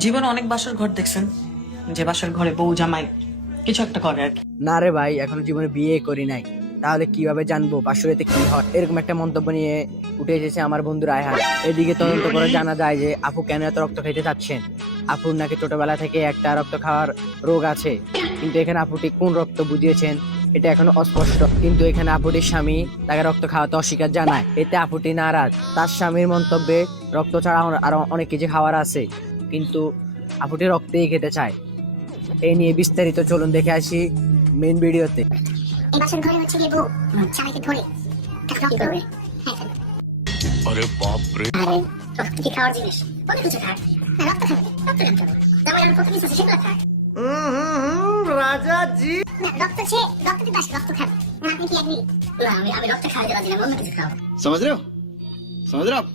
জীবনে অনেক বাসার ঘর দেখছেন, যে বাসার ঘরে বউ জামাই কিছু একটা করে আর কি। না রে ভাই, এখনো জীবনে বিয়ে করি নাই, তাহলে কিভাবে জানবো বাসুরেতে কি হয়। এরকম একটা মন্তব্য নিয়ে উঠে এসেছে আমার বন্ধু রায়হান। এদিকে তদন্ত করে জানা যায় যে আপু কেন এত রক্ত খেতে চাচ্ছেন। আপুর নাকি ছোটবেলা থেকে একটা রক্ত খাওয়ার রোগ আছে, কিন্তু এখানে আপুটি কোন রক্ত বুঝিয়েছেন এটা এখনো অস্পষ্ট। কিন্তু এখানে আপুটির স্বামী তাকে রক্ত খাওয়াতে অস্বীকার জানায়, এতে আপুটি নারাজ। তার স্বামীর মন্তব্যে রক্ত ছাড়া আরো অনেক কিছু খাওয়ার আছে, কিন্তু আপুটি রক্তেই খেতে চায়। এই নিয়ে বিস্তারিত চলুন দেখে আসি মেইন ভিডিওতে। এই বাসার ঘরে হচ্ছে গিয়ে বউ জামাইকে ধরে তাকে রক্ত করবে। হ্যাঁ স্যার। अरे बाप रे। আরে রক্ত কি খাওয়ার জিনিস? কত কিছু খায়। হ্যাঁ রক্ত খাবে, রক্ত কেন খাবে? জামাই আর কত কিছু আছে সেগুলো খায়। রাজা জি না রক্ত দিতে আসে, রক্ত খাবে না। আপনি কি এগ্রি? না আমি রক্ত খাওয়াতে রাজি না, অন্য কিছু খাও। समझ रहे हो आप?